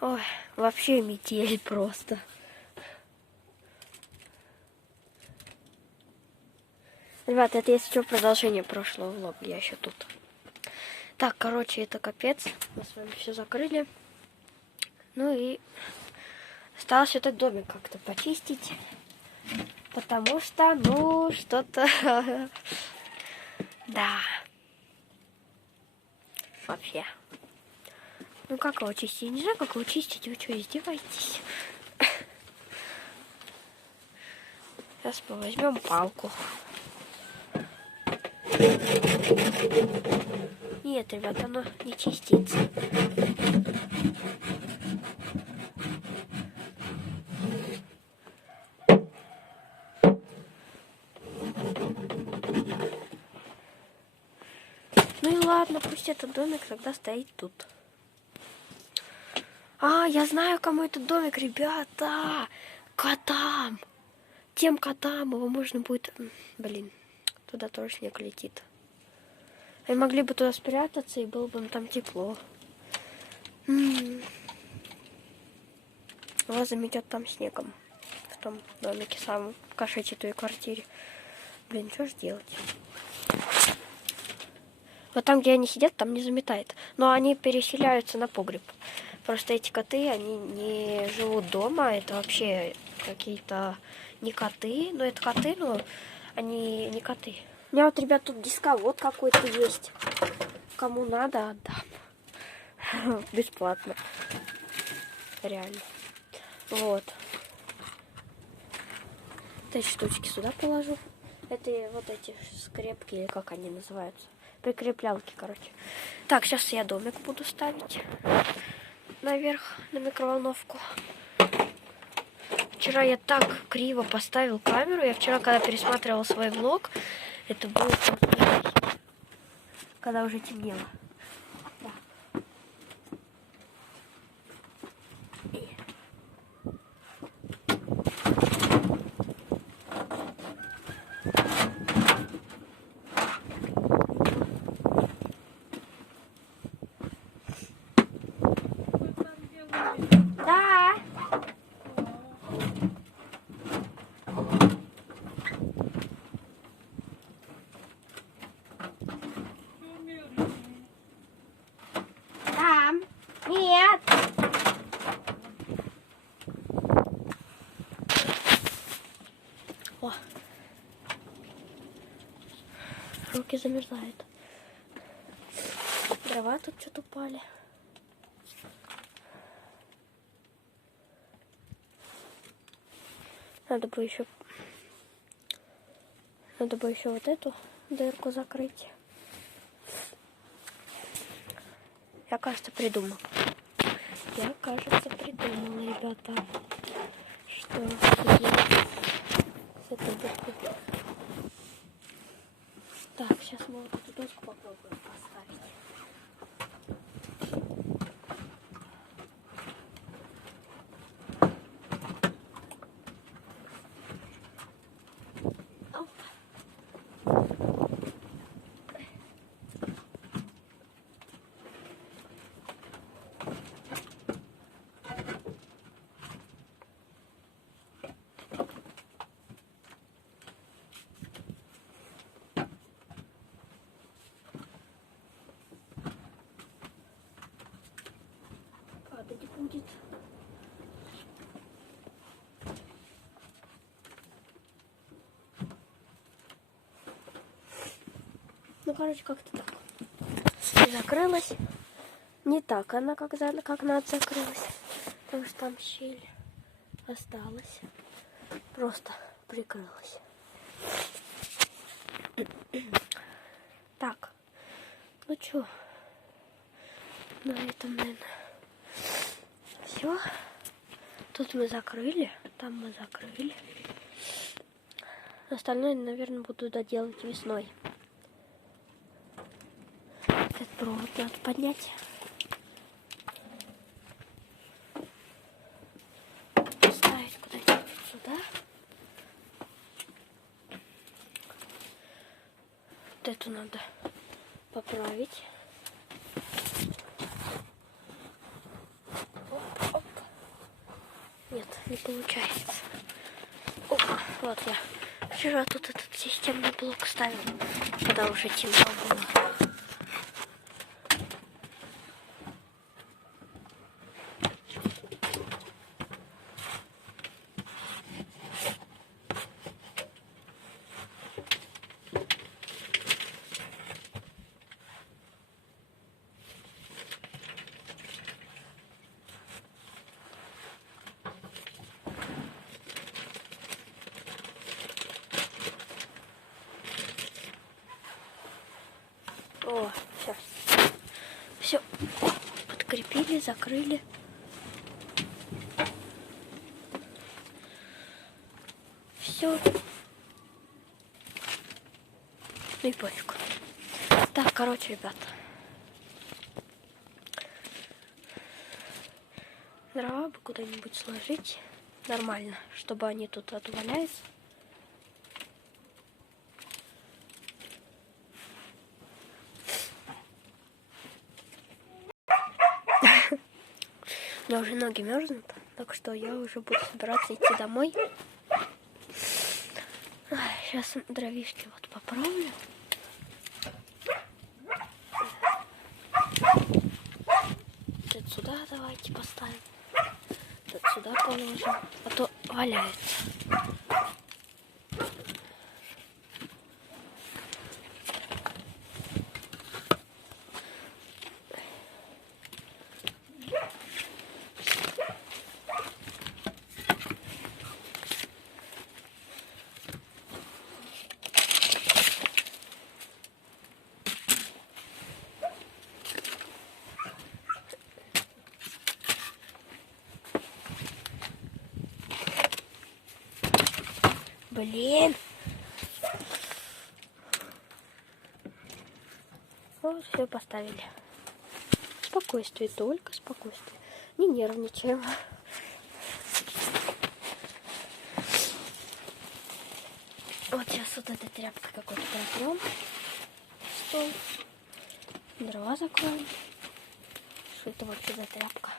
Ой, вообще метель просто. Ребята, это если что, продолжение прошлого влога, я еще тут. Так, короче, это капец. Мы с вами все закрыли. Ну и осталось этот домик как-то почистить. Потому что, ну, что-то... Да. Вообще. Ну, как его чистить? Я не знаю, как его чистить. Вы что, издеваетесь? Сейчас мы возьмем палку. Нет, ребята, оно не чистится. Ну и ладно, пусть этот домик тогда стоит тут. А, я знаю, кому этот домик, ребята. Котам. Тем котам его можно будет... Блин, туда тоже снег летит. Они могли бы туда спрятаться, и было бы там тепло. Вас заметет там снегом. В том домике, самом кошачьей квартире. Блин, что ж делать? Вот там, где они сидят, там не заметает. Но они переселяются на погреб. Просто эти коты, они не живут дома. Это вообще какие-то не коты. Ну, это коты, но они не коты. У меня вот, ребят, тут дисковод какой-то есть. Кому надо, отдам. Бесплатно. Реально. Вот. Эти штучки сюда положу. Это вот эти скрепки, или как они называются. Прикреплялки, короче. Так, сейчас я домик буду ставить наверх на микроволновку. Вчера я так криво поставил камеру. Я вчера, когда пересматривала свой влог, это было когда уже темнело. Да. Там. Нет. О. Руки замерзают. Дрова тут что-то упали. Надо бы еще вот эту дырку закрыть. Я, кажется, придумала. Ребята, что делать с этой дыркой. Так, сейчас мы вот эту доску попробуем поставить. Падать будет. Ну, короче, как-то так. Закрылась. Не так она, как надо, закрылась. Потому что там щель осталась. Просто прикрылась. Так. Ну что? На этом, наверное, все. Тут мы закрыли. Там мы закрыли. Остальное, наверное, буду доделать весной. Этот провод надо поднять. Ставить куда-нибудь сюда. Вот эту надо поправить. не получается. О, вот я вчера тут этот системный блок ставил, когда уже темно было. О, сейчас. Все. Подкрепили, закрыли. Все. Ну и пофиг. Так, короче, ребята. Дрова бы куда-нибудь сложить. Нормально, чтобы они тут отваляются. У меня уже ноги мерзнут, так что я уже буду собираться идти домой. Сейчас дровишки вот поправлю. Вот сюда давайте поставим. Вот сюда положим, а то валяется. Блин. Вот, все поставили. Спокойствие, только спокойствие. Не нервничаем. Вот сейчас вот этой тряпкой какой-то протрем стол. Дрова закроем. Что это вообще за тряпка?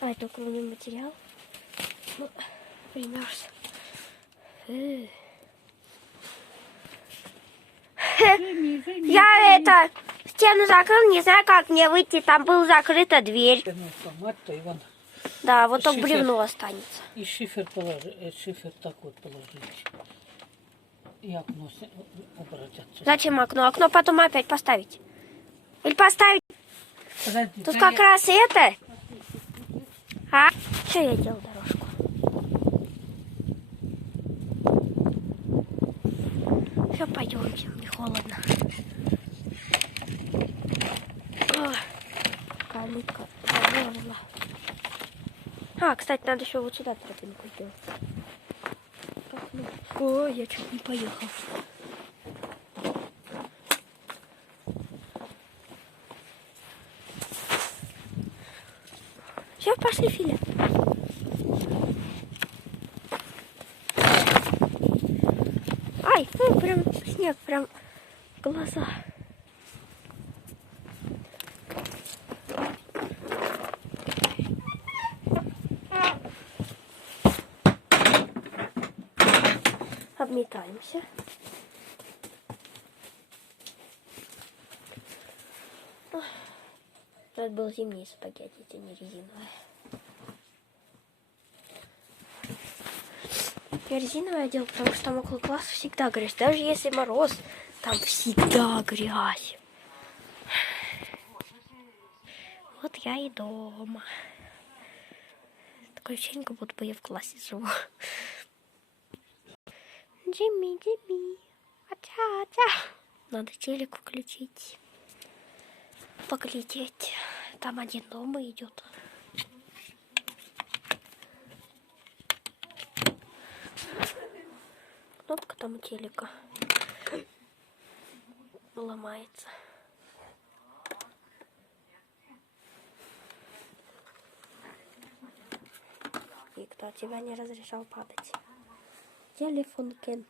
А, это укрывной материал. Ну, примерз. Я это стену закрыл, не знаю, как мне выйти. Там была закрыта дверь. Да, вот только бревно останется. И шифер положить, шифер так вот положить. И окно убрать отсюда. Зачем окно? Окно потом опять поставить. Или поставить. Подожди, Тут как раз это. А? Что я делал дорожку? Все, пойдемте, мне холодно. Калитка замерзла. А, кстати, надо еще вот сюда тропинку сделать. О, я чуть не поехал. Все, пошли, Филя. Ай, ну, прям снег, прям в глаза. Обметаемся. Это был зимний спагетти, это не резиновые. Я резиновое одел, потому что там около класса всегда грязь. Даже если мороз, там всегда грязь. Вот я и дома. Такое ощущение, как будто бы я в классе живу. Джимми, Джимми. Ача-ача. Надо телек включить. Поглядеть. Там один дома идет. Кнопка там у телека ломается. И кто тебя не разрешал падать? Телефон Кен.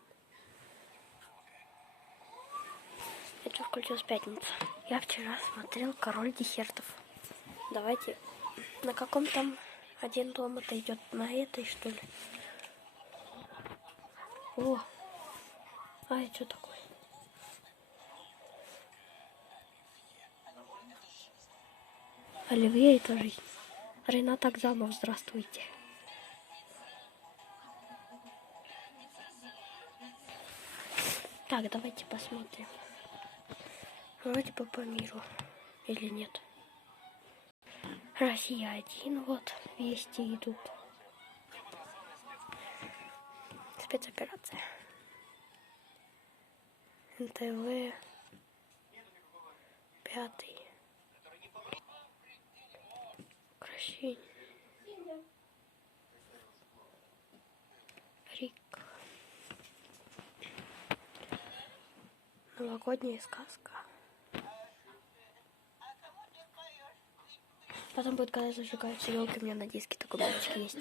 Я что включил с пятницы? Я вчера смотрел «Король десертов». Давайте, на каком там Один дом-то идет на этой, что ли? О! А это что такое? Оливье — это жизнь. Ренат Акзамов, здравствуйте. Так, давайте посмотрим. Вроде бы по миру. Или нет? Россия-1, вот, вести идут. Спецоперация. НТВ. 5. Украшение. Рик. Новогодняя сказка. Потом будет, когда зажигаются елки, у меня на диске такой мальчик есть.